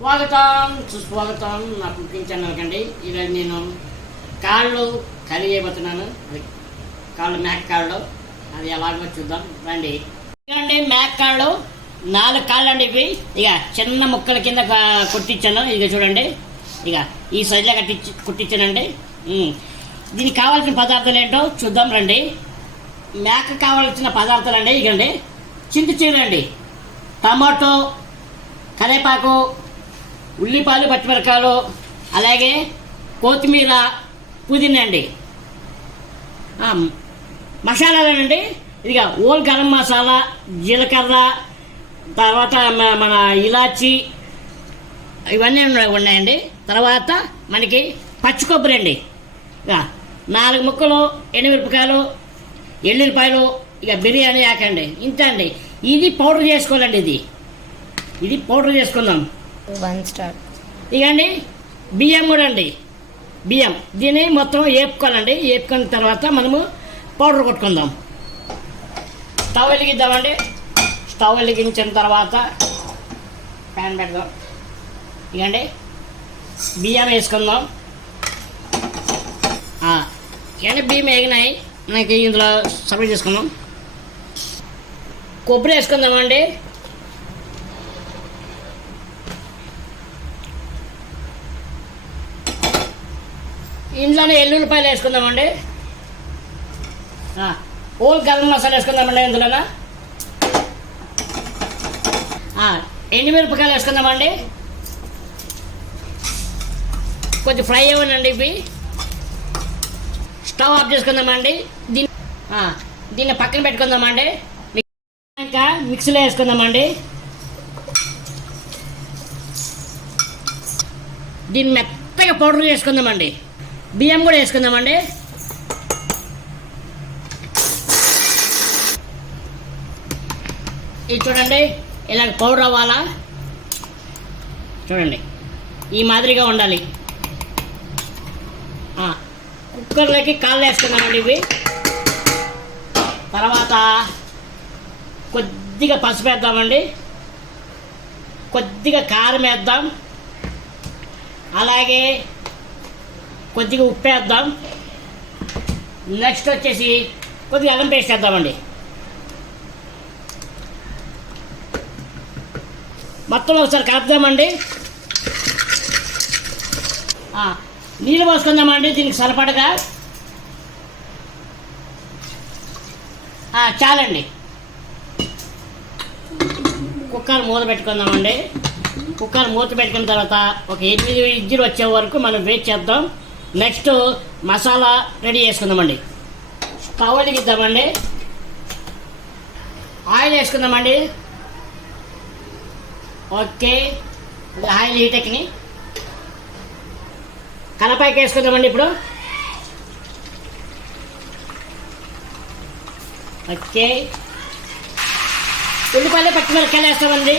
స్వాగతం సుస్వాగతం నా కుకింగ్ ఛానల్కి అండి. ఈరోజు నేను కాళ్ళు కర్రీ చేయబోతున్నాను. అది కాళ్ళు మేక కాళ్ళు, అది ఎలాగో చూద్దాం రండి. ఇదండి మేక కాళ్ళు, 4 కాళ్ళు అండి ఇవి. ఇక చిన్న ముక్కల కింద కొట్టించాను. ఇక చూడండి, ఇక ఈ సైజులో కుట్టించానండి. దీనికి కావాల్సిన పదార్థాలు ఏంటో చూద్దాం రండి. మేక కావాల్సిన పదార్థాలు అండి ఇకండి: చింతచిగురు అండి, టమాటో, కరివేపాకు, ఉల్లిపాయలు, పచ్చిమిరకాయలు, అలాగే కొత్తిమీర, పుదీనా అండి. మసాలాలండి ఇదిగా ఓల్ గరం మసాలా, జీలకర్ర, తర్వాత మన ఇలాచి, ఇవన్నీ ఉన్నాయండి. తర్వాత మనకి పచ్చి కొబ్బరి అండి, ఇక 4 ముక్కలు, ఎండుమిరపకాయలు, ఎల్లుల్లిపాయలు, ఇక బిర్యానీ ఆకండి. ఇంత అండి. ఇది పౌడర్ చేసుకోవాలండి. ఇది పౌడర్ చేసుకుందాం. 1 స్టార్. ఇకండి బియ్యం కూడా అండి. బియ్యం దీన్ని మొత్తం వేపుకోవాలండి. వేపుకున్న తర్వాత మనము పౌడర్ కొట్టుకుందాం. స్టవ్ వెలిగిద్దామండి. స్టవ్ వెలిగించిన తర్వాత ప్యాన్ పెడదాం. ఇకండి బియ్యం వేసుకుందాం. ఇకండి బియ్యం వేగినాయి. మనకి ఇందులో సపరేట్ చేసుకుందాం. కొబ్బరి వేసుకుందామండి. ఇందులోనే ఎల్లుల్లిపాయలు వేసుకుందామండి. ఓల్ గరం మసాలా వేసుకుందామండి. ఇందులోన ఎండుమిరపకాయలు వేసుకుందామండి. కొంచెం ఫ్రై అవ్వనండి ఇవి. స్టవ్ ఆఫ్ చేసుకుందామండి. దీన్ని పక్కన పెట్టుకుందామండి. ఇంకా మిక్సీలో వేసుకుందామండి. దీన్ని మెత్తగా పౌడర్ చేసుకుందామండి. బియ్యం కూడా వేసుకుందామండి. ఇది చూడండి, ఇలాగ పౌడర్ అవ్వాలా చూడండి. ఈ మాదిరిగా ఉండాలి. కుక్కర్లోకి కాళ్ళు వేసుకుందామండి ఇవి. తర్వాత కొద్దిగా పసుపు వేద్దామండి. కొద్దిగా కారం వేద్దాం. అలాగే కొద్దిగా ఉప్పు వేద్దాం. నెక్స్ట్ వచ్చేసి కొద్దిగా అల్లం పేస్ట్ వేద్దామండి. మొత్తం ఒకసారి కలుపుదామండి. నీళ్ళు పోసుకుందామండి దీనికి సరిపడగా. చాలండి. కుక్కర్ మూత పెట్టుకుందామండి. కుక్కర్ మూత పెట్టుకున్న తర్వాత ఒక 8 విజిల్ వచ్చే వరకు మనం వెయిట్ చేద్దాం. నెక్స్ట్ మసాలా రెడీ చేసుకుందామండి. స్టవ్ వెలిగిద్దామండి. ఆయిల్ వేసుకుందామండి. ఓకే, ఆయిల్ హీట్ ఎక్కిని కలపాకి వేసుకుందామండి ఇప్పుడు. ఓకే, ఉల్లిపాయలు, పచ్చిమిరపకాయలు వేస్తామండి.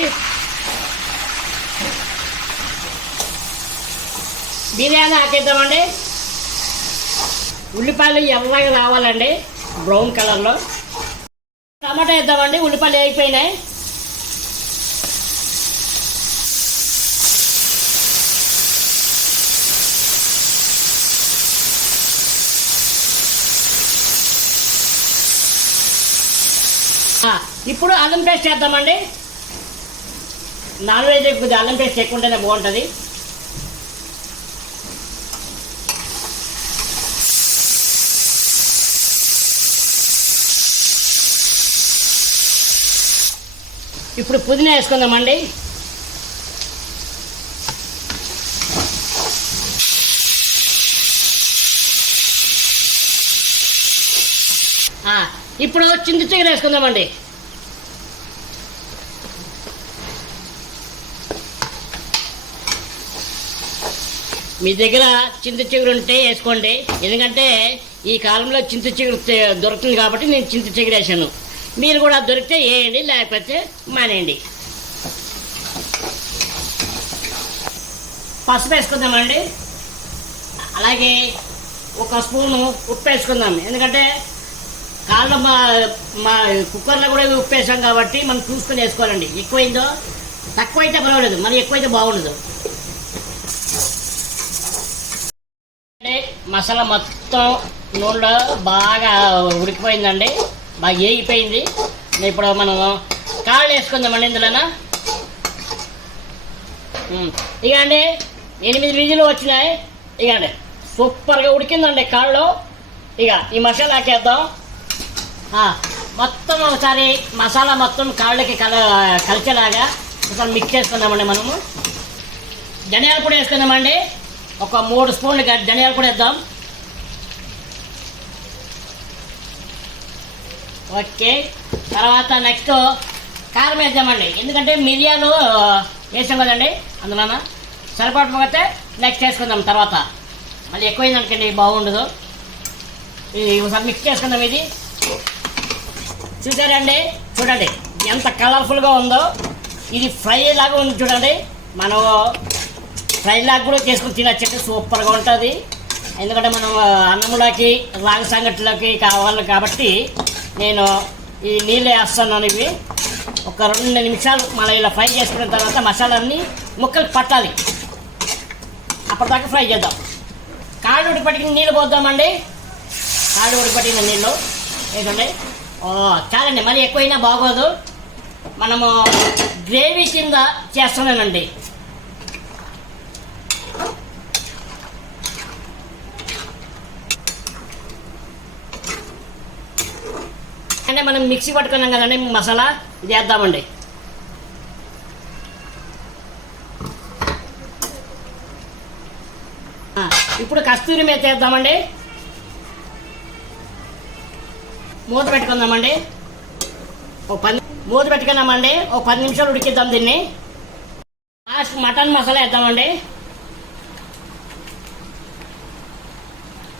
బిర్యానీ ఆకేద్దామండి. ఉల్లిపాయలు ఎర్రగా రావాలండి, బ్రౌన్ కలర్లో. టమాటా వేద్దామండి. ఉల్లిపాయలు వేగిపోయినాయి. ఇప్పుడు అల్లం పేస్ట్ వేద్దామండి. నాన్ వెజ్ కొద్దిగా అల్లం పేస్ట్ ఎక్కువ ఉంటేనే బాగుంటుంది. ఇప్పుడు పుదీనా వేసుకుందామండి. ఇప్పుడు చింతచిగురు వేసుకుందామండి. మీ దగ్గర చింతచిగురు ఉంటే వేసుకోండి. ఎందుకంటే ఈ కాలంలో చింతచిగురు దొరుకుతుంది కాబట్టి నేను చింతచిగురు వేసాను. మీరు కూడా దొరికితే వేయండి, లేకపోతే మానేయండి. పసుపు వేసుకుందామండి. అలాగే 1 స్పూను ఉప్పు వేసుకుందాం. ఎందుకంటే కాళ్ళ మా కుక్కర్లో కూడా ఉప్పు వేసాం కాబట్టి మనం చూసుకొని వేసుకోవాలండి. ఎక్కువైందో తక్కువ అయితే పర్వాలేదు, మరి ఎక్కువైతే బాగుండదు. మసాలా మొత్తం నూనెలో బాగా ఉడికిపోయిందండి, బాగా ఏగిపోయింది. ఇప్పుడు మనం కాళ్ళు వేసుకుందామండి ఇందులోనా. ఇక అండి 8 విజిలు వచ్చినాయి. ఇక అండి సూపర్గా ఉడికిందండి కాళ్ళు. ఇక ఈ మసాలా వేద్దాం. మొత్తం ఒకసారి మసాలా మొత్తం కాళ్ళకి కలిసేలాగా ఒకసారి మిక్స్ చేసుకుందామండి. మనము ధనియాల పొడి వేసుకుందామండి. ఒక 3 స్పూన్లు ధనియాల పొడి వేద్దాం. ఓకే, తర్వాత నెక్స్ట్ కారం వేద్దామండి. ఎందుకంటే మిరియాలు వేసాం కదండి, అందువలన సరిపడకపోతే నెక్స్ట్ వేసుకుందాం. తర్వాత మళ్ళీ ఎక్కువైంది అనుకోండి బాగుండదు. ఒకసారి మిక్స్ చేసుకుందాం. ఇది చూసారండి, చూడండి ఎంత కలర్ఫుల్గా ఉందో. ఇది ఫ్రై లాగా ఉంది చూడండి. మనం ఫ్రై లాగా కూడా చేసుకుని తినచ్చండి, సూపర్గా ఉంటుంది. ఎందుకంటే మనం అన్నంలోకి రాగి సంగటిలోకి కావాలి కాబట్టి నేను ఈ నీళ్ళు వేస్తున్నాను. ఇవి ఒక 2 నిమిషాలు మళ్ళీ ఇలా ఫ్రై చేసుకున్న తర్వాత మసాలాన్ని ముక్కలు పట్టాలి, అప్పటిదాకా ఫ్రై చేద్దాం. కాళ్ళు ఉడిపట్టిన నీళ్ళు పోద్దామండి. కాళ్ళు ఉడిపట్టిన నీళ్ళు ఏంటండి, చాలండి, మరి ఎక్కువైనా బాగోదు. మనము గ్రేవీ కింద చేస్తున్నానండి. అంటే మనం మిక్సీ పట్టుకున్నాం కదండి మసాలా, ఇది వేద్దామండి. ఇప్పుడు కస్తూరి మేతి వేద్దామండి. మూత పెట్టుకుందామండి. మూత పెట్టుకున్నామండి. ఒక 10 నిమిషాలు ఉడికిద్దాం దీన్ని. లాస్ట్ మటన్ మసాలా వేద్దామండి.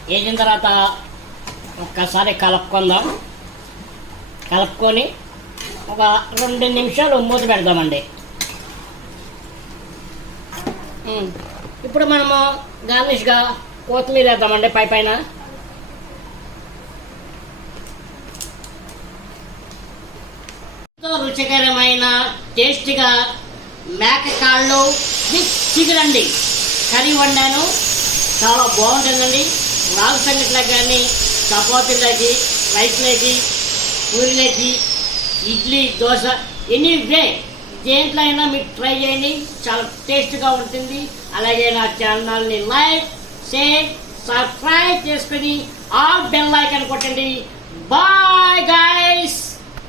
వేసిన తర్వాత ఒక్కసారి కలుపుకొని ఒక 2 నిమిషాలు మూత పెడదామండి. ఇప్పుడు మనము గార్నిష్గా కొత్తిమీర వేద్దామండి పైన. ఎంతో రుచికరమైన టేస్టీగా మేక కాళ్ళు విత్ చికెన్ అండి కర్రీ వండాను. చాలా బాగుంటుందండి. రాగి సంగట్లకు కానీ, చపాతీలకి, రైస్లోకి, పూరీలకి, ఇడ్లీ, దోశ, ఎనీవే దేంట్లో అయినా మీరు ట్రై చేయండి, చాలా టేస్ట్గా ఉంటుంది. అలాగే నా ఛానల్ని లైక్, షేర్, సబ్స్క్రైబ్ చేసుకుని ఆల్ బెల్ ఐకాన్ కొట్టండి. Bye guys.